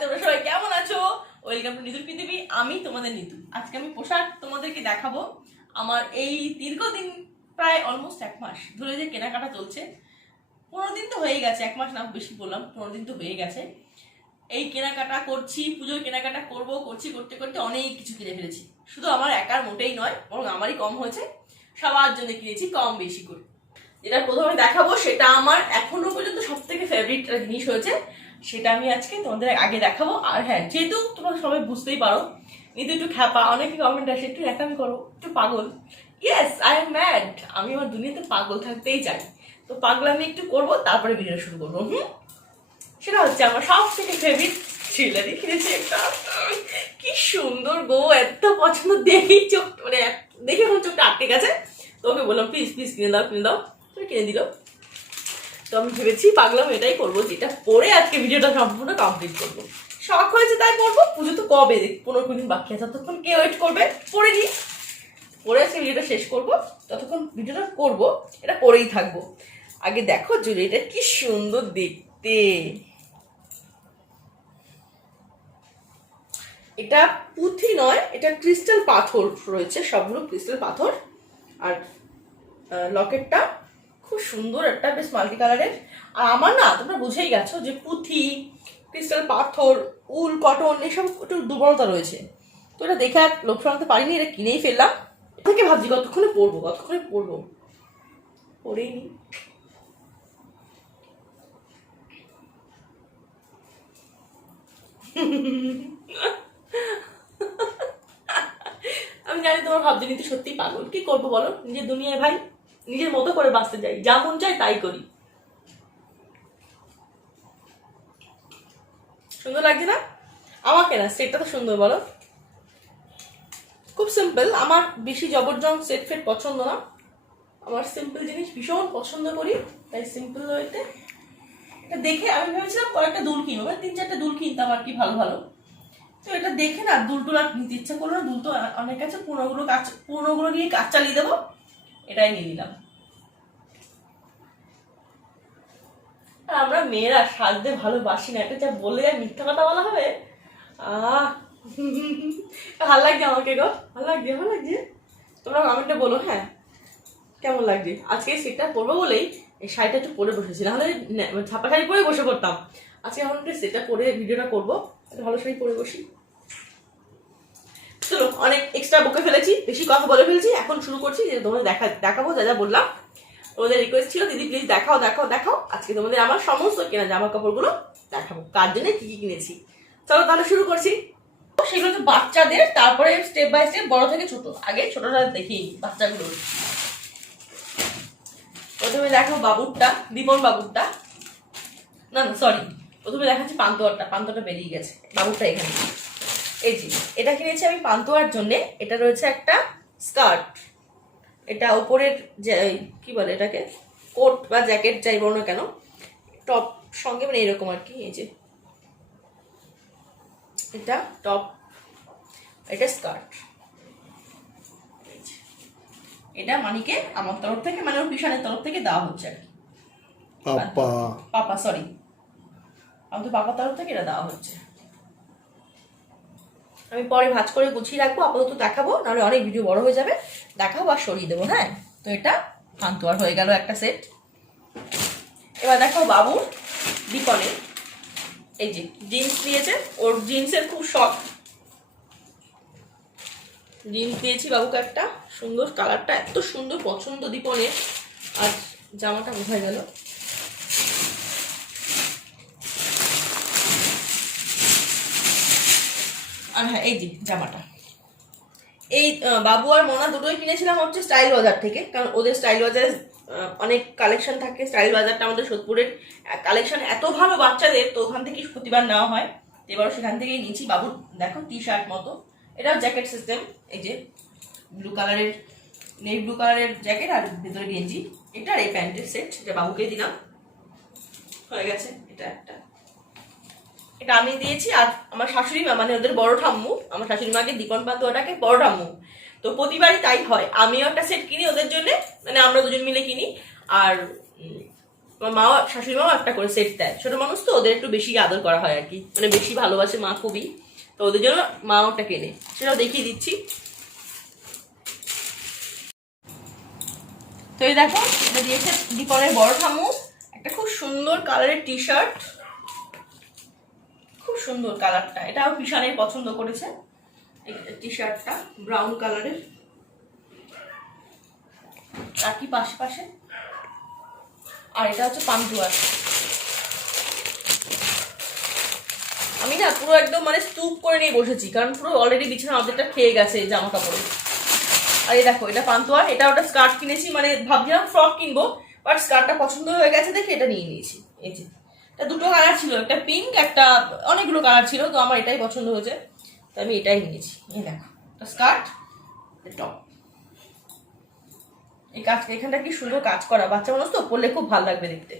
তোমরা সবাই কেমন আছো? ওয়েলকাম টু নিতুর পৃথিবী। আমি তোমাদের নিতু। আজকে আমি পোশাক তোমাদেরকে দেখাবো। আমার এই দীর্ঘদিন প্রায় অলমোস্ট 1 মাস ধরে যে কেনাকাটা চলছে, 15 দিন তো হয়ে গেছে, 1 মাস না বেশি বললাম, 15 দিন তো হয়ে গেছে। এই কেনাকাটা করছি, পুজোর কেনাকাটা করছি করতে করতে অনেক কিছু কিনে ফেলেছি। শুধু আমার একার মোটেই নয়, বরং আমারই কম হয়েছে, সবার জন্য কিনেছি কম বেশি করে। যেটা প্রথমে দেখাবো সেটা আমার এখনো পর্যন্ত সব থেকে ফেভারিট জিনিস হয়েছে, সেটা আমি আজকে তোমাদের আগে দেখাবো। আর হ্যাঁ, যেহেতু তোমরা সবাই বুঝতেই পারো নিতু একটু খ্যাপা, অনেকে কমেন্ট আসে একটু ন্যাকামি করো, একটু পাগল। Yes, I am mad. আমি আমার দুনিয়াতে পাগল থাকতেই চাই, তো পাগলামি একটু করবো, তারপরে ভিডিও শুরু করবো। সেটা হচ্ছে আমার সব থেকে ফেভারিট জুয়েলারি কিনেছি একটা। কি সুন্দর গো, এত পছন্দ, দেখেই চোখ মানে দেখে এখন চোখটা আটকে গেছে। তো ওকে বললাম প্লিজ প্লিজ কিনে দাও কিনে দাও, তুমি কিনে দিল। তো আমি ভেবেছি পাগলাম এটাই করবো, যেটা পরে আজকে ভিডিওটা সম্পূর্ণ কমপ্লিট করবো। শখ হয়েছে তাই করবো, পুজো তো কবে, 15 দিন বাকি আছে, ততক্ষণ কে ওয়েট করবে? পরে নিই, পরে আজকে ভিডিওটা শেষ করবো, ততক্ষণ ভিডিওটা করবো, এটা করেই থাকবো। আগে দেখো জুয়েলারিটা কি সুন্দর দেখতে। এটা পুঁথি নয়, এটা ক্রিস্টাল পাথর রয়েছে, সবগুলো ক্রিস্টাল পাথর। আর লকেটটা খুব সুন্দর, একটা বেশ মাল্টি কালারের। আর আমার না, তোমরা বুঝেই গেছো যে পুঁথি, ক্রিস্টাল পাথর, উল, কটন এসব একটু দুর্বলতা রয়েছে। তো এটা দেখে আর লোভ সামলাতে পারিনি, এটা কিনেই ফেললাম। থেকে ভাবছি কতক্ষণে পরবো পরেই নি। আমি জানি তোমার ভাবছি নিতে সত্যি পাগল, কি করবো বলো, নিজের দুনিয়ায় ভাই নিজের মতো করে বাঁচতে যাই, যা মন চাই তাই করি। সুন্দর লাগছে না? আমাকে না, সেটটা তো সুন্দর বলো। খুব সিম্পল, আমার বেশি জবরদস্ত সেট ফেট পছন্দ না, আমার সিম্পল জিনিস ভীষণ পছন্দ করি, তাই সিম্পল ওয়েতে এটা দেখে আমি ভেবেছিলাম কয়েকটা দুল কিনবো, 3-4টা দুল কিনতাম আর কি, ভালো ভালো। তো এটা দেখে না দুল টুল আর নিতে ইচ্ছা করলো না, দুল তো অনেক আছে, পুরোগুলো নিয়ে কাজ চালিয়ে দেবো, এটাই নিয়ে নিলাম। আর আমরা মেয়েরা সাজতে ভালোবাসি না, এটা যা বলে যায় মিথ্যা কথা বলা হবে। ভাল লাগছে আমাকে গো, ভালো লাগছে। তোমরা কমেন্টে বলো হ্যাঁ কেমন লাগছে। আজকে সেটটা পরবো বলেই এই শাড়িটা একটু পরে বসেছি, নাহলে ছাপা শাড়ি পরে বসে পড়তাম। আজকে এখন একটু সেটটা পরে ভিডিওটা করবো, একটা ভালো শাড়ি পরে বসি। চলো, অনেক এক্সট্রা বকে ফেলেছি, বেশি কথা বলে ফেলেছি, এখন শুরু করছি। যে তোমাদের দেখাবো যা যা বললাম। তোমাদের রিকোয়েস্ট ছিল দিদি প্লিজ দেখাও। আজকে তোমাদের আমার সমস্ত কেনা জামা কাপড়গুলো দেখাবো, কার জন্য কি কি কিনেছি। চলো তাহলে শুরু করছি। সেগুলো তো বাচ্চাদের, তারপরে স্টেপ বাই স্টেপ বড় থেকে ছোট। আগে ছোটটা দেখি বাচ্চাগুলো। প্রথমে দেখো বাবুরটা, দীপন বাবুরটা, না সরি, প্রথমে দেখাচ্ছি পান্তোয়ারটা বেরিয়ে গেছে, বাবুরটা এখানে। এই যে এটা কিনেছি আমি পান্তোয়ার জন্য। এটা রয়েছে একটা স্কার্ট, এটা ওপরের যে কি বলে এটাকে, কোট বা জ্যাকেট যাই বলো না কেন, টপ সঙ্গে মানে এরকম আর কি। এই যে এটা টপ, এটা স্কার্ট। এটা মানিকে আমার তরফ থেকে, মানে ওর পিছনের তরফ থেকে দেওয়া হচ্ছে আর কি। পাপা সরি, আমাদের পাপার তরফ থেকে এটা দেওয়া হচ্ছে। আমি পরে ভাঁজ করে গুছিয়ে রাখবো, আপাতত দেখাবো, নাহলে অনেক ভিডিও বড় হয়ে যাবে। দেখাবো আর সরিয়ে দেবো। হ্যাঁ, তো এটা পান্তোয়ার হয়ে গেল একটা সেট। এবার দেখো বাবুর দীপনে, এই যে জিন্স দিয়েছে, ওর জিন্সের খুব শখ, জিন্স দিয়েছি বাবুকে একটা সুন্দর, কালারটা এত সুন্দর পছন্দ দীপনের। আর জামাটা কোথায় গেল, আর হ্যাঁ এই যে জামাটা, এই বাবু আর মোনা দুটোই কিনেছিলাম হচ্ছে স্টাইল বাজার থেকে, কারণ ওদের স্টাইল বাজারে অনেক কালেকশন থাকে। স্টাইল বাজারটা আমাদের সোদপুরের কালেকশন এত ভালো বাচ্চাদের, তো ওখান থেকেই প্রতিবার নেওয়া হয়, এবারও সেখান থেকেই নিয়েছি। বাবুর দেখো টি শার্ট মতো, এটাও জ্যাকেট সিস্টেম, এই যে ব্লু কালারের, নেভি ব্লু কালারের জ্যাকেট আর ভেতরে গেঞ্জি। এটার এই প্যান্টের সেট, এটা বাবুকে দিলাম, হয়ে গেছে। এটা একটা, এটা আমি দিয়েছি। আর আমার শাশুড়ি মা, মানে ওদের বড় ঠাম্মু, আমার শাশুড়ি মাকে দীপন পান্তোয়াটাকে বড় ঠাম্মু, তো প্রতিবারই তাই হয়, আমিও একটা সেট কিনি ওদের জন্য, মানে আমরা দুজন মিলে কিনি। আর আমার মাও শাশুড়ি মাও একটা করে সেট দেয়, ছোট মানুষ তো ওদের একটু বেশি আদর করা হয় আর কি, মানে বেশি ভালোবাসে মা খুবই, তো ওদের জন্য মা ওটা কেনে, সেটাও দেখিয়ে দিচ্ছি। তো এই দেখো এটা দিয়েছে দীপনের বড় ঠাম্মু, একটা খুব সুন্দর কালারের টি শার্ট, খুব সুন্দর কালারটা, এটাও পিসানের পছন্দ করেছে টি শার্টটা, ব্রাউন কালারের। আর কি পাশে পাশে, আর এটা হচ্ছে পান্তুয়ার। আমি না পুরো একদম মানে স্তূপ করে নিয়ে বসেছি, কারণ পুরো অলরেডি বিছানা অর্ধেকটা খেয়ে গেছে জামা কাপড়ে। আর এই দেখো এটা পান্তুয়ার, এটা ওটা স্কার্ট কিনেছি, মানে ভাবছিলাম ফ্রক কিনবো, বাট স্কার্টটা পছন্দ হয়ে গেছে দেখে এটা নিয়ে নিয়েছি। এই যে এটা দুটো কালার ছিল, একটা পিঙ্ক, একটা অনেকগুলো কালার ছিল, তো আমার এটাই পছন্দ হয়েছে, তো আমি এটাই নিয়েছি। এই দেখো স্কার্ট, টপ, এই কাজ, এখানটা কি সুন্দর কাজ করা, বাচ্চা মানুষ তো পরলে খুব ভালো লাগবে দেখতে,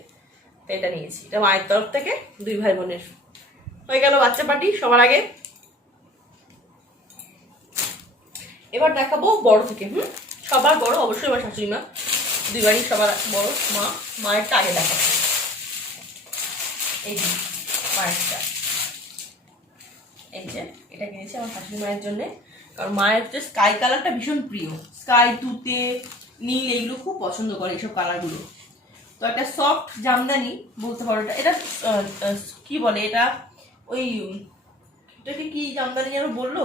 তো এটা নিয়েছি। এটা মায়ের তরফ থেকে 2 ভাই বোনের। হয়ে গেল বাচ্চা পার্টি সবার আগে। এবার দেখাবো বড় থেকে। সবার বড় অবশ্যই আমার শাশুড়ি মা, 2 বাড়ি সবার বড় মা, মায়েরটা আগে দেখাবো। এই যে মায়েরটা, এই যে এটা কিনেছি আমার শাশুড়ি মায়ের জন্য, কারণ মায়ের হচ্ছে স্কাই কালারটা ভীষণ প্রিয়, স্কাই, তুতে, নীল এগুলো খুব পছন্দ করে এইসব কালারগুলো। তো একটা সফট জামদানি বলতে পারো, এটা কি বলে, এটা ওই এটাকে কি জামদানি যেন বললো,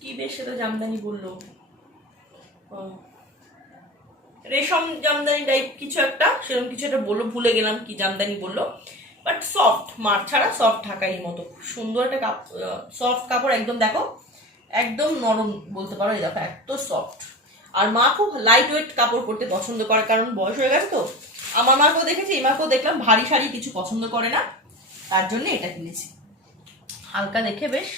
কি বেশ সেটা জামদানি বললো, রেশম জামদানি টাইপ কিছু একটা, সেরকম কিছু একটা বললো, ভুলে গেলাম কি জামদানি বললো, বাট সফট, মার ছাড়া সফট ঢাকাই মতো সুন্দর একটা সফট কাপড়, একদম দেখো একদম নরম বলতে পারো, এই দেখো এত সফট। আর মা খুব লাইট ওয়েট কাপড় পরতে পছন্দ করে, কারণ বয়স হয়ে গেছে তো। আমার মাকেও দেখেছি, এই মাকেও দেখলাম ভারী শাড়ি কিছু পছন্দ করে না, তার জন্য এটা কিনেছি, হালকা দেখে বেশ।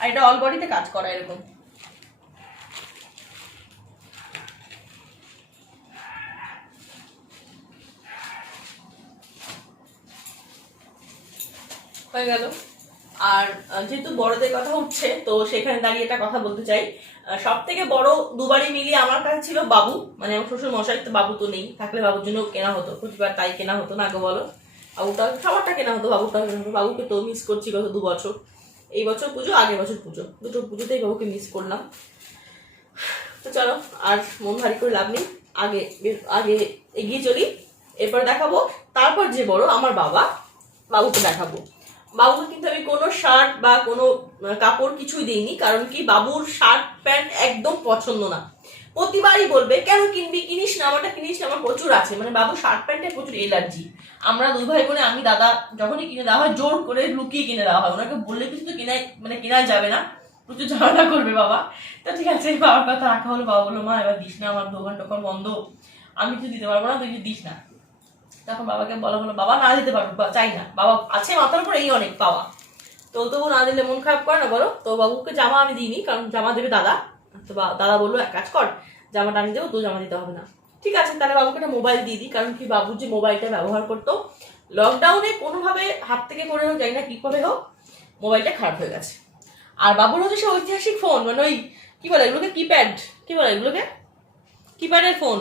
আর এটা অল বডিতে কাজ করা এরকম। হয়ে গেল। আর যেহেতু বড়দের কথা উঠছে, তো সেখানে দাঁড়িয়ে একটা কথা বলতে চাই, সব থেকে বড় 2 বাড়ি মিলিয়ে আমার কাছে ছিল বাবু, মানে আমার শ্বশুর মশাই, তো বাবু তো নেই, থাকলে বাবুর জন্য কেনা হতো প্রতিবার, তাই কেনা হতো না গো বলো, বাবুটা সবারটা কেনা হতো, বাবুটা কেনা হতো। বাবুকে তো মিস করছি গত 2 বছর, এই বছর পুজো, আগের বছর পুজো, দুটো পুজোতেই বাবুকে মিস করলাম। তো চলো আর মন ভারী করে লাভ নেই, আগে আগে এগিয়ে চলি। এরপর দেখাবো তারপর যে বড় আমার বাবা, বাবুকে দেখাবো। বাবুকে কিন্তু আমি কোনো শার্ট বা কোনো কাপড় কিছুই দিইনি, কারণ কি বাবুর শার্ট প্যান্ট একদম পছন্দ না, প্রতিবারই বলবে কেন কিনবি, কিনিস না, আমারটা কিনিস না, আমার প্রচুর আছে, মানে বাবু শার্ট প্যান্টে প্রচুর এলার্জি। আমরা 2 ভাই বোনে, আমি দাদা যখনই কিনে দেওয়া হয় জোর করে লুকিয়ে কিনে দেওয়া হয়, ওনাকে বললে কিছু তো কেনাই, মানে কেনা যাবে না, প্রচুর ঝামেলা করবে বাবা। তো ঠিক আছে, বাবার কথা রাখা হলো, বাবা বললো মা এবার দিস না, আমার দোকান টোকান বন্ধ, আমি কিছু দিতে পারবো না, তুই দিস না। তখন বাবাকে বলা হলো বাবা না দিতে পারবো, চাই না, বাবা আছে মাথার উপর এই অনেক পাওয়া, তো তবু না দিলে মন খারাপ করে না বলো। তো বাবুকে জামা আমি দিইনি, কারণ জামা দেবে দাদা, তো দাদা বললো এক কাজ কর, জামাটা আমি দেবো, তো জামা দিতে হবে না। ঠিক আছে, তাহলে বাবুকে একটা মোবাইল দিয়ে দিই, কারণ কি বাবুর যে মোবাইলটা ব্যবহার করতো লকডাউনে কোনোভাবে হাত থেকে করে হোক, জানি না কি করে হোক, মোবাইলটা খারাপ হয়ে গেছে। আর বাবুর হচ্ছে সে ঐতিহাসিক ফোন, মানে ওই কি বলে এগুলোকে, কিপ্যাড, কি বলে এগুলোকে, কিপ্যাডের ফোন।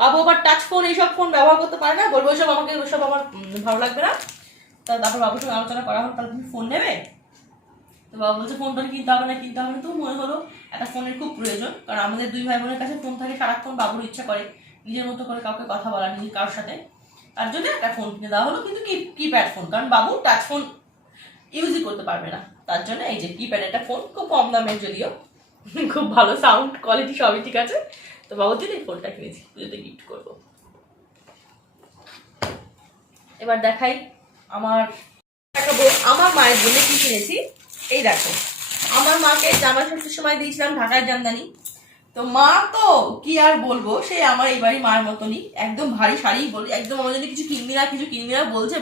বাবু আবার টাচ ফোন, এইসব ফোন ব্যবহার করতে পারে না, বলবো ওইসব আমাকে, ওইসব আমার ভালো লাগবে না। তারপর বাবুর সঙ্গে আলোচনা করা হলো, তাহলে তুমি ফোন নেবে, তো বাবা বলছে ফোন টোন কিনতে হবে না, কিনতে হবে না। তো মনে হলো একটা ফোনের খুব প্রয়োজন, কারণ আমাদের 2 ভাই বোনের কাছে ফোন থাকে সারাক্ষণ, বাবুর ইচ্ছা করে নিজের মতো করে কাউকে কথা বলা, নিজের কারোর সাথে, তার জন্য একটা ফোন কিনে দেওয়া হলো, কিন্তু কিপ্যাড ফোন, কারণ বাবু টাচ ফোন ইউজই করতে পারবে না, তার জন্য এই যে কিপ্যাড একটা ফোন, খুব কম দামের যদিও, খুব ভালো সাউন্ড কোয়ালিটি সবই ঠিক আছে। তো বাবুর জন্য এই ফোনটা কিনেছি, পুজোতে গিফট করবো। এবার দেখাই দেখাবো আমার মায়ের জন্য কি কিনেছি। এই দেখো, আমার মাকে জামাই ষষ্ঠীর সময় দিয়েছিলাম ঢাকার জামদানি, তো মা তো কি আর বলবো, সে আমার এই বাড়ি মার মতনই, একদম ভারী শাড়ি বলি, একদম আমার জন্য কিছু কিনবি না, কিছু কিনবি না বলছে।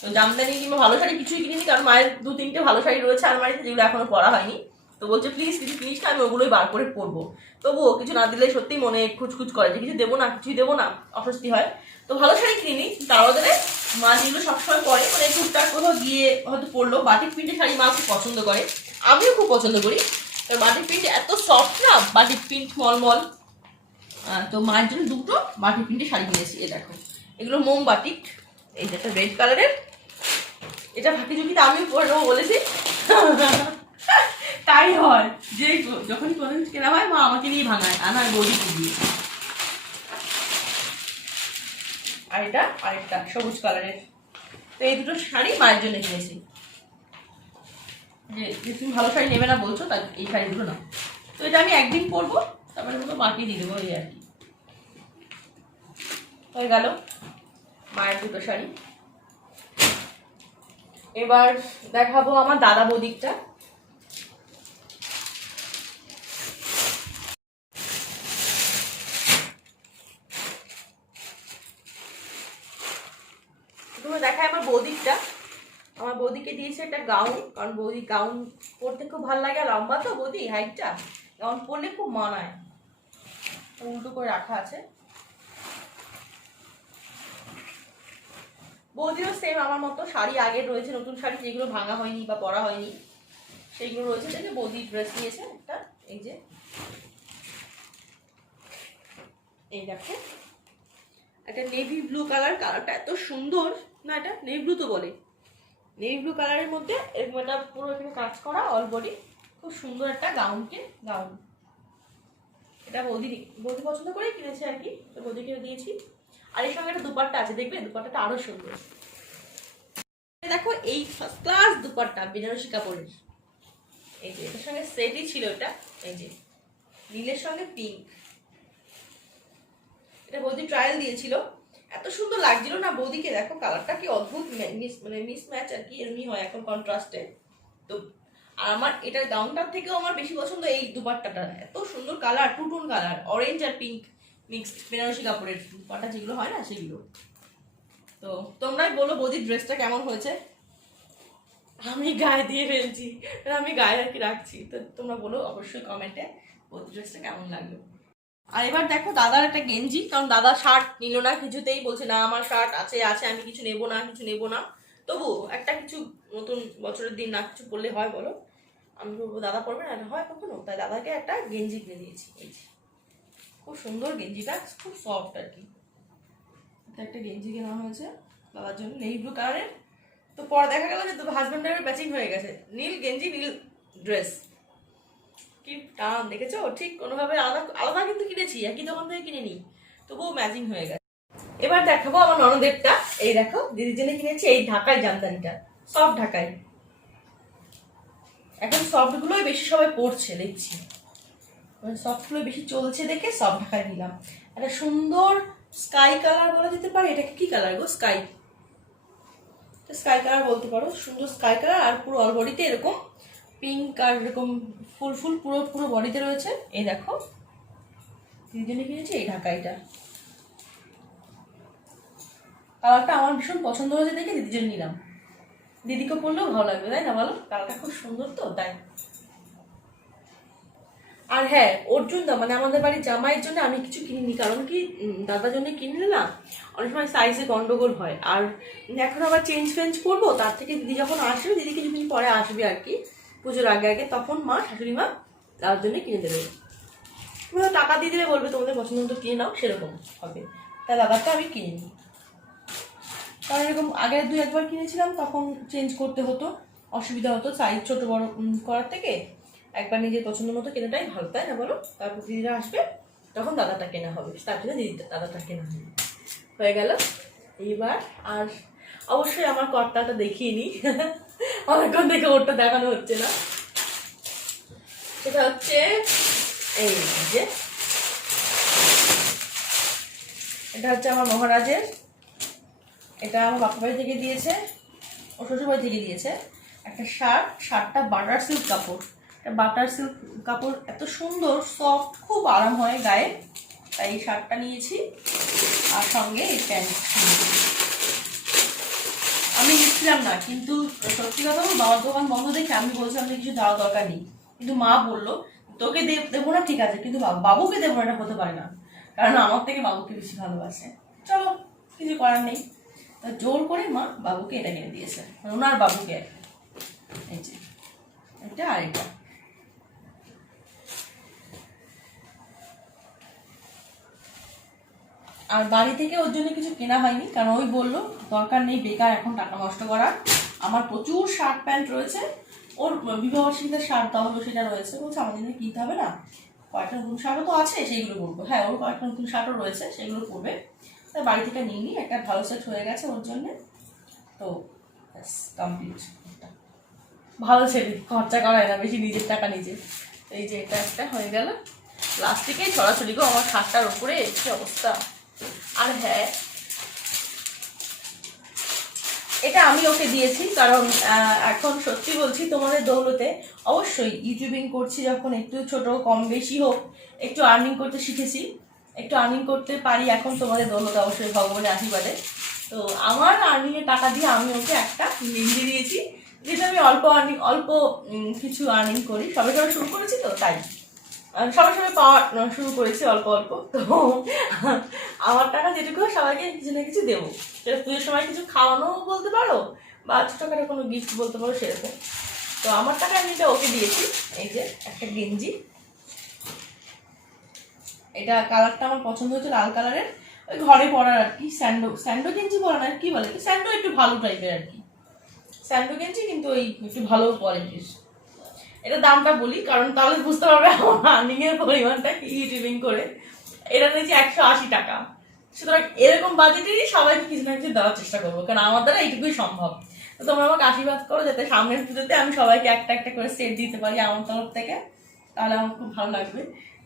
তো জামদানি কিংবা ভালো শাড়ি কিছুই কিনিনি, কারণ মায়ের 2-3টে ভালো শাড়ি রয়েছে আলমারিতে, যেগুলো এখনো পরা হয়নি। তো বলছে প্লিজ কিছু কিনিস না, আমি ওগুলোই বার করে পরবো। তবুও কিছু না দিলে সত্যি মনে খুচখুচ করে যে কিছু দেবো না, কিছুই দেবো না, অস্বস্তি হয়। তো ভালো শাড়ি কিনি, তার বদলে মা যেগুলো সবসময় পরে, মানে টুকটাক কোথাও গিয়ে হয়তো পরলো, বাটিক প্রিন্টের শাড়ি মা খুব পছন্দ করে, আমিও খুব পছন্দ করি। বাটিক প্রিন্ট এত সফট না, বাটিক প্রিন্ট মলমল, তো মায়ের জন্য দুটো বাটিক প্রিন্টের শাড়ি কিনেছি। এ দেখো, এগুলো মোম বাটিক। এই যে একটা রেড কালারের, এটা ফাঁকি ঝুঁকিতে আমি পরবো বলেছি। তাই হয় যে যখনই কোনো কেনা হয় মা আমাকে নিয়ে ভাঙায়, আনার বৌদিকে দিয়ে। আর এটা আরেকটা সবুজ কালারের। তো এই দুটো শাড়ি মায়ের জন্য কিনেছি। যে তুমি ভালো শাড়ি নেবে না বলছো, তাই এই শাড়িগুলো না। তো এটা আমি একদিন পরবো, তারপরে মতো মাকে দিয়ে দেবো, এই আর কি। হয়ে গেল মায়ের দুটো শাড়ি। এবার দেখাবো আমার দাদা বৌদিকটা। দেখায় আমার বৌদিকটা। আমার বৌদিকে দিয়েছে একটা গাউন, কারণ বৌদি গাউন পরতে খুব ভালো লাগে। লম্বা তো বৌদি, হাইটটা, গাউন পরলে খুব মানায়। উল্টো করে রাখা আছে। বৌদিরও সেম আমার মতো শাড়ি আগে রয়েছে, নতুন শাড়ি যেগুলো ভাঙা হয়নি বা পরা হয়নি সেইগুলো রয়েছে। দেখে বৌদি ড্রেস নিয়েছে একটা, এই যে এই দেখো একটা নেভি ব্লু কালার। কালারটা এত সুন্দর না, এটা নেভি ব্লু তো বলে, নেভি ব্লু কালারের মধ্যে এরকম একটা পুরো এখানে কাজ করা অল বডি, খুব সুন্দর একটা গাউন। এটা বৌদি পছন্দ করেই কিনেছে আর কি, তো বৌদিকে দিয়েছি। আর এর সঙ্গে একটা দুপাট্টা আছে, দেখবে দুপাট্টাটা আরো সুন্দর। দেখো এই ফার্স্ট ক্লাস দুপাট্টা বেনারসি কাপড়ের। এই যে এটার সঙ্গে সেটই ছিল এটা, এই যে নীলের সঙ্গে পিঙ্ক। এটা বৌদি ট্রায়াল দিয়েছিল, এত সুন্দর লাগছিল না বৌদিকে। দেখো কালারটা কি অদ্ভুত, মানে মিসম্যাচ আর কি, এমনি হয় এখন কন্ট্রাস্টে। তো আর আমার এটার গাউনটার থেকেও আমার বেশি পছন্দ এই দুপাট্টাটা। এত সুন্দর colour, two tone colour, orange আর পিঙ্ক মিক্সড বেনারসি কাপড়ের দুপাট্টা যেগুলো হয় না সেগুলো। তো তোমরাই বলো বৌদির ড্রেসটা কেমন হয়েছে। আমি গায়ে দিয়ে ফেলছি, আমি গায়ে আর কি রাখছি। তো তোমরা বলো অবশ্যই কমেন্টে বৌদির ড্রেসটা কেমন লাগলো। আর এবার দেখো দাদার একটা গেঞ্জি, কারণ দাদা শার্ট নিল না কিছুতেই, বলছে না আমার শার্ট আছে আমি কিছু নেবো না। তবু একটা কিছু নতুন বছরের দিন না কিছু পরলে হয় বলো। আমি বলবো দাদা পরবে না, হয় কখনো, তাই দাদাকে একটা গেঞ্জি কিনে দিয়েছি। এই যে খুব সুন্দর গেঞ্জিটা, খুব সফট আর কি। একটা গেঞ্জি কেনা হয়েছে দাদার জন্য, নেভি ব্লু কালারের। তো পরে দেখা গেল যে হাজব্যান্ডের ম্যাচিং হয়ে গেছে, নীল গেঞ্জি নীল ড্রেস। কি টান দেখেছো, ঠিক কোনোভাবে আলাদা আলাদা কিন্তু কিনেছি, একই দোকান থেকে কিনে নি, তবুও ম্যাচিং হয়ে গেছে। এবার দেখাবো আমার ননদেরটা। এই দেখো দিদির জন্য কিনেছি এই ঢাকাই জামদানিটা, সফট ঢাকাই। এখন সফট গুলোই বেশি সবাই পরছে দেখছি, সফট গুলো বেশি চলছে দেখে সফট ঢাকাই দিলাম। একটা সুন্দর স্কাই কালার বলা যেতে পারে, এটাকে কি কালার গো, স্কাই কালার বলতে পারো। সুন্দর স্কাই কালার, আর পুরো অল বডিতে এরকম পিঙ্ক আর এরকম ফুল পুরো বডিতে রয়েছে। এই দেখো দিদির জন্য কিনেছি এই ঢাকাইটা। কালারটা আমার ভীষণ পছন্দ হয়েছে দেখে দিদির জন্য নিলাম। দিদিকে পরলেও ভালো লাগবে তাই না বলো, কালারটা খুব সুন্দর তো তাই। আর হ্যাঁ অর্জুন দা মানে আমাদের বাড়ির জামাইয়ের জন্য আমি কিছু কিনিনি, কারণ কি দাদার জন্য কিনলে না অনেক সময় সাইজে গন্ডগোল হয়। আর এখন আবার চেঞ্জ করবো, তার থেকে দিদি যখন আসবে, দিদি কিছুদিন পরে আসবে আর কি পুজোর আগে, তখন মা শাশুড়ি মা দাদার জন্য কিনে দেবে। টাকা দিয়ে দেবে, বলবে তোমাদের পছন্দ মতো কিনে নাও, সেরকম হবে। তাই দাদারটা আমি কিনিনি, কারণ এরকম আগে একবার কিনেছিলাম, তখন চেঞ্জ করতে হতো, অসুবিধা হতো সাইজ ছোট বড় করার থেকে। একবার নিজের পছন্দ মতো কেনাটাই ভালো তাই না বলো। তারপর দিদিরা আসবে তখন দাদাটা কেনা হবে, তার জন্য দাদাটা কেনা হবে। হয়ে গেল। এইবার আর অবশ্যই আমার কর্তাটা দেখিয়ে নি, অনেকক্ষণ থেকে ওরটা দেখানো হচ্ছে না। সেটা হচ্ছে এই যে, এটা হচ্ছে আমার মহারাজের। এটা আমার বাপা বাড়ি থেকে দিয়েছে, ও শ্বশুর বাড়ি থেকে দিয়েছে একটা শার্টটা বাটার সিল্ক কাপড়। বাটার সিল্ক কাপড় এত সুন্দর সফট, খুব আরাম হয় গায়ে, তাই এই শার্টটা নিয়েছি। আর সঙ্গে এই প্যান্ট আমি নিচ্ছিলাম না, কিন্তু সত্যি কথা বল বাবার দোকান বন্ধ দেখে আমি বলছিলাম যে কিছু দেওয়ার দরকার নেই, কিন্তু মা বললো তোকে দেবো না ঠিক আছে, কিন্তু বাবুকে দেবো না, এটা হতে পারে না, কারণ আমার থেকে বাবুকে বেশি ভালোবাসে। চলো কিছু করার নেই, জোর করে মা বাবুকে এটা কিনে দিয়েছে, ওনার বাবুকে। এই যে এটা আর এটা, আর বাড়ি থেকে ওর জন্য কিছু কেনা হয়নি, কারণ ওই বললো দরকার নেই বেকার এখন টাকা নষ্ট করার, আমার প্রচুর শার্ট প্যান্ট রয়েছে, ওর বিবাহবার্ষিকীতে শার্ট দেওয়া হলো সেটা রয়েছে, বলছে আমার জন্য কিনতে হবে না, কয়েকটা নতুন শার্টও তো আছে সেইগুলো পরবো। হ্যাঁ, ওর কয়েকটা নতুন শার্টও রয়েছে সেগুলো পরবে, তাই বাড়ি থেকে নিয়ে নিই, একটা ভালো সেট হয়ে গেছে ওর জন্যে। তো কমপ্লিট, ভালো ছেলে, খরচা করায় না বেশি, নিজের টাকা নিজে। এই যে এটা একটা হয়ে গেল, প্লাস্টিকেই ছড়াছড়ি গো আমার খাটটার উপরে, কি অবস্থা। আর হ্যাঁ, এটা আমি ওকে দিয়েছি, কারণ এখন সত্যি বলছি তোমাদের দৌলতে অবশ্যই ইউটিউবিং করছি যখন, একটু ছোট কম বেশি হোক একটু আর্নিং করতে শিখেছি, একটু আর্নিং করতে পারি এখন তোমাদের দৌলতে, অবশ্যই ভগবানের আশীর্বাদে। তো আমার আর্নিংয়ের টাকা দিয়ে আমি ওকে একটা গেঞ্জি দিয়েছি, যেটা আমি অল্প কিছু আর্নিং করি, সবে সবে শুরু করেছি তো তাই সবাই সবাই পাওয়া শুরু করেছি অল্প অল্প। তো আমার টাকা যেটুকু সবাইকে কিছু না কিছু দেবো, সেটা পুজোর সময় কিছু খাওয়ানো বলতে পারো, বা ছোটখাটো কোনো গিফট বলতে পারো, সেরকম। তো আমার টাকা আমি এটা ওকে দিয়েছি। এই যে একটা গেঞ্জি, এটা কালারটা আমার পছন্দ হয়েছে, লাল কালারের, ওই ঘরে পরার আর কি, স্যান্ডো গেঞ্জি পরা না, কি বলে স্যান্ডো, একটু ভালো টাইপের আর কি স্যান্ডো গেঞ্জি, কিন্তু ওই একটু ভালো কোয়ালিটির। এটা দামটা বলি কারণ তাহলে বুঝতে পারবে আমার আর্নিং এর পরিমাণটা কি ইউটিউবিং করে। এটা নিয়েছি 180 টাকা, সুতরাং এরকম বাজেটেরই সবাইকে কিছু না কিছু দেওয়ার চেষ্টা করবো, কারণ আমার দ্বারা এইটুকুই সম্ভব। তো তোমরা আমাকে আশীর্বাদ করো যাতে সামনের পুজোতে আমি সবাইকে একটা একটা করে সেট দিতে পারি আমার তরফ থেকে, তাহলে আমার খুব ভালো লাগবে।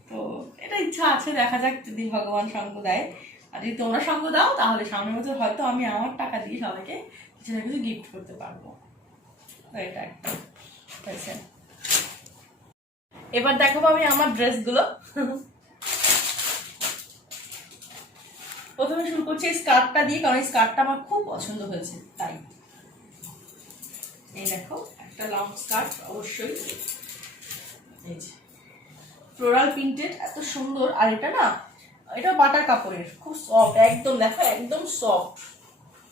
তো এটা ইচ্ছা আছে, দেখা যাক যদি ভগবান সঙ্গ দেয়, আর যদি তোমরা সঙ্গ দাও তাহলে সামনের বছর হয়তো আমি আমার টাকা দিয়ে সবাইকে কিছু না কিছু গিফট করতে পারবো। তো এটা একটা হয়েছে। এবার দেখাবো আমি আমার ড্রেসগুলো। প্রথমে শুরু করছি স্কার্টটা দিয়ে, কারণ এই স্কার্টটা আমার খুব পছন্দ হয়েছে তাই। এই দেখো একটা লং স্কার্ট, অবশ্যই এই যে ফ্লোরাল প্রিন্টেড, এত সুন্দর। আর এটা না, এটা বাটার কাপড়ের, খুব সফট একদম, দেখো একদম সফট,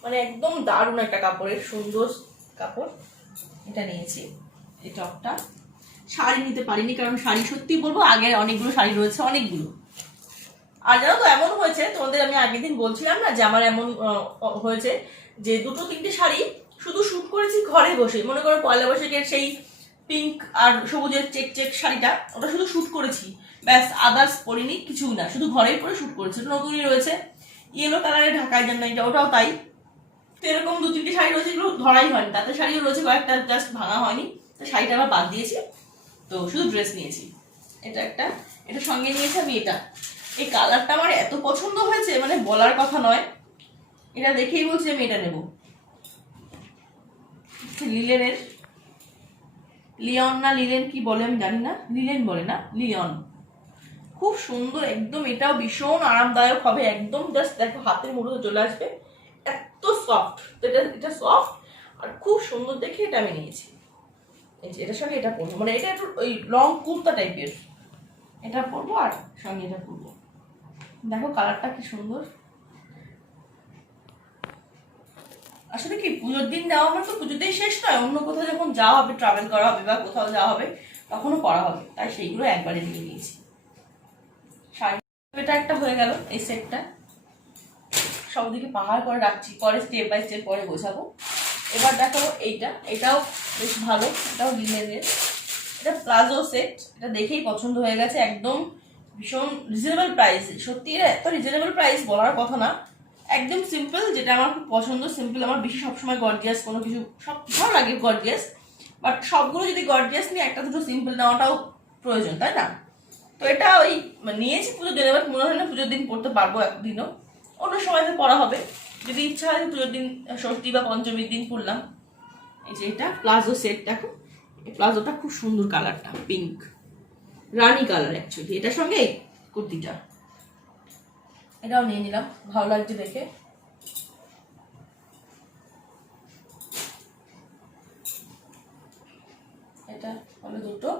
মানে একদম দারুণ একটা কাপড়ের, সুন্দর কাপড়। এটা নিয়েছি। এই টপটা শাড়ি নিতে পারিনি, কারণ শাড়ি সত্যি বলবো আগে অনেকগুলো শাড়ি রয়েছে, অনেকগুলো। আর জানো তো এমন হয়েছে, তোমাদের আমি আগের দিন বলছিলাম না যে আমার এমন হয়েছে যে দুটো তিনটে শাড়ি শুধু শুট করেছি ঘরে বসে, মনে করো পয়লা বৈশাখের সেই পিঙ্ক আর সবুজের চেক চেক শাড়িটা, ওটা শুধু শুট করেছি, ব্যাস, আদার্স পরিনি কিছুই না, শুধু ঘরেই পরে শুট করেছি। নতুনই রয়েছে ইয়েলো কালারের ঢাকায় জামদানিটা, ওটাও তাই। তো এরকম দু তিনটে শাড়ি রয়েছে, এগুলো ধরাই হয়নি, তাতে শাড়িও রয়েছে কয়েকটা, জাস্ট ভাঙা হয়নি, তো শাড়িটা আবার বাদ দিয়েছি, তো শুধু ড্রেস নিয়েছি। এটা একটা, এটা সঙ্গে নিয়েছি আমি। এটা এই কালারটা আমার এত পছন্দ হয়েছে, মানে বলার কথা নয়, এটা দেখেই বলছি আমি এটা নেব। লিলেনের, লিওন না লিলেন কি বলে আমি জানি না, লিলেন বলে না, লিওন, খুব সুন্দর একদম। এটাও ভীষণ আরামদায়ক হবে একদম, জাস্ট দেখো হাতের মুঠোতে চলে আসবে, এত সফট। তো এটা সফট আর খুব সুন্দর দেখে এটা আমি নিয়েছি। এই যে এটার সঙ্গে এটা পরবো, মানে এটা একটু ওই লং কুর্তা টাইপের, এটা পরবো আর সঙ্গে এটা পরবো। দেখো কালারটা কি সুন্দর। আসলে কি পুজোর দিন দেওয়া আমার তো পুজোতেই শেষ নয়, অন্য কোথাও যখন যাওয়া হবে, ট্রাভেল করা হবে বা কোথাও যাওয়া হবে তখনও পরা হবে, তাই সেইগুলো একবারে নিয়ে নিয়েছি। শাড়ি এটা একটা হয়ে গেল, এই সেটটা সবদিকে পাহাড় করে রাখছি, পরে স্টেপ বাই স্টেপ পরে বোঝাবো। এবার দেখো এইটা, এটাও বেশ ভালো, এটাও লিনেনের, এটা প্লাজো সেট, এটা দেখেই পছন্দ হয়ে গেছে একদম, ভীষণ রিজনেবল প্রাইস, সত্যি এটা এত রিজনেবল প্রাইস বলার কথা না, একদম সিম্পল, যেটা আমার খুব পছন্দ। সিম্পল আমার বেশি সবসময় গর্জিয়াস কোনো কিছু, সব ভালো লাগে গর্জিয়াস, বাট সবগুলো যদি গর্জিয়াস নিয়ে একটা দুটো সিম্পল নেওয়াটাও প্রয়োজন, তাই না? তো এটা ওই নিয়েছি পুজোর দিন, এবার মনে হয় না পুজোর দিন পড়তে পারবো একদিনও, অন্য সময় পড়া হবে, যদি ইচ্ছা হয় পুজোর দিন, ষষ্ঠী বা পঞ্চমীর দিন পড়লাম। এই যে এটা প্লাজো সেট, দেখো এই প্লাজোটা খুব সুন্দর, কালারটা পিঙ্ক রানী কালার অ্যাকচুয়ালি, এটার সঙ্গে কুর্তিটা, এটাও নিয়ে নিলাম, ভালো লাগছে দেখে। এটা হলো দুটো।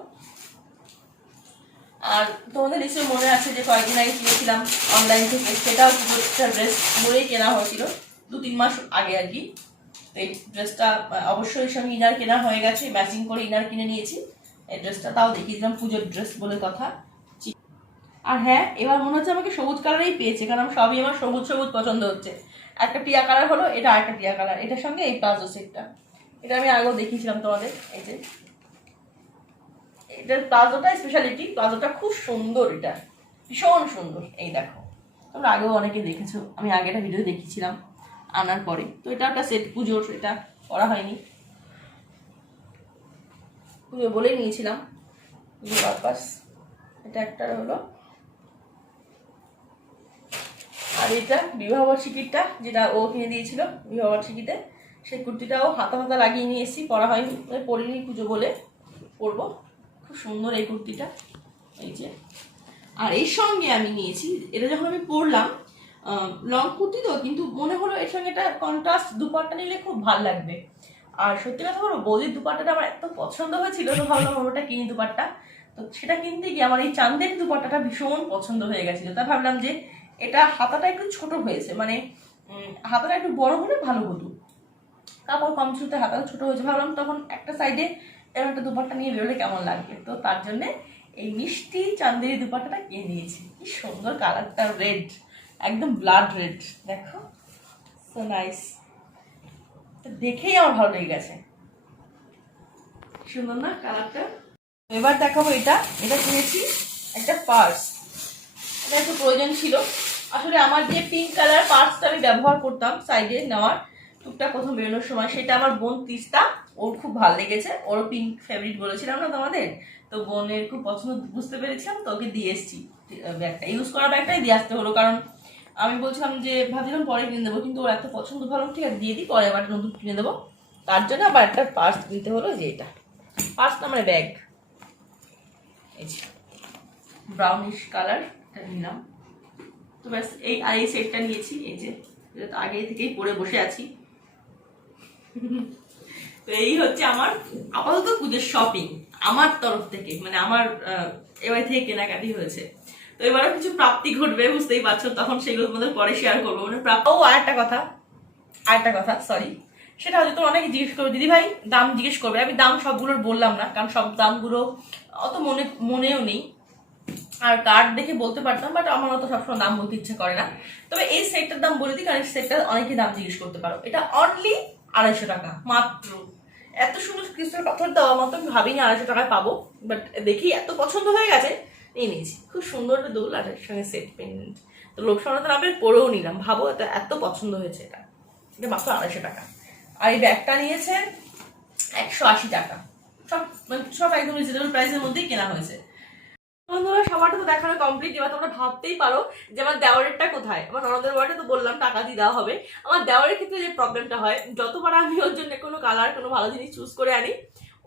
আর তোমাদের নিশ্চয়ই মনে আছে যে কয়েকদিন আগে কিনেছিলাম অনলাইন থেকে, সেটাও একটা ড্রেস বলেই কেনা হয়েছিল 2-3 মাস আগে আর কি। তো এই ড্রেসটা অবশ্যই সঙ্গে ইনার কেনা হয়ে গেছে, ম্যাচিং করে ইনার কিনে নিয়েছি। এই ড্রেসটা তাও দেখিয়ে দিলাম, পুজোর ড্রেস বলে কথা। আর হ্যাঁ, এবার মনে হচ্ছে আমাকে সবুজ কালারই পেয়েছে, কারণ সবই আমার সবুজ সবুজ পছন্দ হচ্ছে। একটা টিয়া কালার হলো, এটা একটা টিয়া কালার, এটার সঙ্গে এই প্লাজো সেটটা, এটা আমি আগেও দেখিয়েছিলাম তোমাদের। এই যে এটার প্লাজোটা স্পেশালিটি, প্লাজোটা খুব সুন্দর, এটা ভীষণ সুন্দর। এই দেখো, তোমরা আগেও অনেকে দেখেছো, আমি আগে একটা ভিডিও দেখিয়েছিলাম আনার পরে। তো এটা একটা সেট, পুজোর, এটা করা হয়নি, পুজো বলেই নিয়েছিলাম, পুজো পারপাস। এটা একটা হলো, আর এটা বিবাহবার্ষিকীটা যেটা ও কিনে দিয়েছিল বিবাহবার্ষিকীতে, সেই কুর্তিটাও হাতা হাতা লাগিয়ে নিয়ে এসেছি, পরা হয়নি, পরিনি, পুজো বলে পরবো। খুব সুন্দর এই কুর্তিটা, এই যে। আর এর সঙ্গে আমি নিয়েছি, এটা যখন আমি পরলাম, লং কুর্তি তো, কিন্তু মনে হলো এর সঙ্গে একটা কন্ট্রাস্ট দুপাট্টা নিলে খুব ভালো লাগবে। আর সত্যি কথা বলবো, বৌদির দুপাট্টাটা আমার এত পছন্দ হয়েছিল, তো ভাবলাম ওটা কিনি দুপাট্টা। তো সেটা কিনতে গিয়ে আমার এই চান্দের দুপাট্টাটা ভীষণ পছন্দ হয়ে গেছিল। তা ভাবলাম যে এটা হাতাটা একটু ছোট হয়েছে, মানে হাতাটা একটু বড় হলে ভালো হতো, কাপড় কম ছিল, হাতাটা ছোট হয়েছে। ভাবলাম তখন একটা সাইডে এরকম একটা দুপাট্টা নিয়ে বেরোলে কেমন লাগবে, তো তার জন্যে এই মিষ্টি চান্দেরি দুপাট্টাটা কিনে নিয়েছি। কি সুন্দর কালারটা, রেড, একদম ব্লাড রেড, দেখো, সো নাইস। দেখেই আমার ভালো লেগে গেছে, সুন্দর না কালারটা। এবার দেখাবো এটা, এটা কিনেছি একটা পার্স, এটা একটু প্রয়োজন ছিল। আসলে আমার যে পিঙ্ক কালার পার্সটা আমি ব্যবহার করতাম সাইডে নেওয়ার টুকটাক প্রথম বেরোনোর সময়, সেটা আমার বোন তিস্তা, ওর খুব ভালো লেগেছে, ওরও পিঙ্ক ফেভারিট বলেছিলাম না তোমাদের, তো বোনের খুব পছন্দ বুঝতে পেরেছিলাম, তো ওকে দিয়ে এসেছি ব্যাগটা, ইউজ করা ব্যাগটাই দিয়ে আসতে হলো, কারণ আমি বলছিলাম যে ভাবছিলাম পরে কিনে দেবো, কিন্তু ওর এত পছন্দ ভালো, ঠিক আছে দিয়ে দিই, পরে আবার নতুন কিনে দেবো। তার জন্য আবার একটা পার্স কিনতে হলো, যে এটা পার্স না মানে ব্যাগ, এই যে ব্রাউনিশ কালার, এটা নিলাম। তো ব্যাস, এই সেটটা নিয়েছি, এই যে এটা তো আগে থেকেই পরে বসে আছি। তো এই হচ্ছে আমার আপাতত পুজোর শপিং আমার তরফ থেকে, মানে আমার এবার থেকে কেনাকাটি হয়েছে। তো এবারও কিছু প্রাপ্তি ঘটবে, বুঝতেই পারছো, তখন সেগুলো তোমাদের পরে শেয়ার করবো। মানে আরেকটা কথা সরি, সেটা হয়তো তো অনেকে জিজ্ঞেস করবে, দিদি ভাই দাম জিজ্ঞেস করবে, আমি দাম সবগুলোর বললাম না, কারণ সব দামগুলো অত মনেও নেই, আর কার্ড দেখে বলতে পারতাম, বাট আমার অত সবসময় দাম বলতে ইচ্ছে করে না। তবে এই সেটটার দাম বলে দিই, কারণ এই সেটটা অনেকে দাম জিজ্ঞেস করতে পারো। এটা অনলি 250 টাকা মাত্র। এত সুন্দর ক্রিস্টাল পাথর দেওয়া, মাত্র আমি ভাবিনি 250 টাকায় পাবো, বাট দেখি এত পছন্দ হয়ে গেছে, নিয়ে নিয়েছি। খুব সুন্দর একটা দুল, আর এর সঙ্গে সেট পেন্ডেন্ট, তো লোক সামলাতে না পেরে পরেও নিলাম, ভাবো এত পছন্দ হয়েছে এটা। এটা মাত্র 250 টাকা। আর এই ব্যাগটা নিয়েছে 180 টাকা। সব একদম রিজনেবল প্রাইসের মধ্যেই কেনা হয়েছে। বন্ধুরা, সবারটা তো দেখানো কমপ্লিট। এবার তোমরা ভাবতেই পারো যে আমার দেওয়ারেরটা কোথায়। আমার ননদের বাড়িতে তো বললাম টাকা দিয়ে দেওয়া হবে। আমার দেওয়ারের ক্ষেত্রে যে প্রবলেমটা হয়, যতবার আমি ওর জন্য কোনো কালার, কোনো ভালো জিনিস চুজ করে আনি,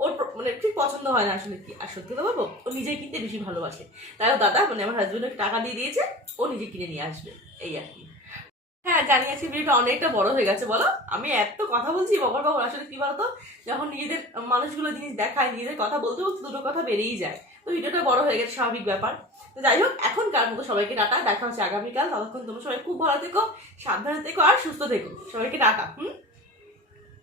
ওর মানে ঠিক পছন্দ হয় না আসলে। কি আর সত্যি তো বলবো, ও নিজে কিনতে বেশি ভালোবাসে। তাই দাদা, মানে আমার হাজবেন্ডকে টাকা দিয়ে দিয়েছে, ও নিজে কিনে নিয়ে আসবে, এই আর কি। হ্যাঁ জানি, আজকে ভিডিওটা অনেকটা বড় হয়ে গেছে, বলো আমি এত কথা বলছি বাবার। আসলে কি বলতো, যখন নিজেদের মানুষগুলো জিনিস দেখায়, নিজেদের কথা বলতে বলতে দুটো কথা বেরিয়েই যায়, তো ভিডিওটা বড় হয়ে গেছে, স্বাভাবিক ব্যাপার। তো যাই হোক, এখনকার মতো সবাইকে টাটা, দেখা হচ্ছে আগামীকাল। ততক্ষণ তোমরা সবাই খুব ভালো থেকো, সাবধানে থেকো, আর সুস্থ থেকো। সবাইকে টাটা।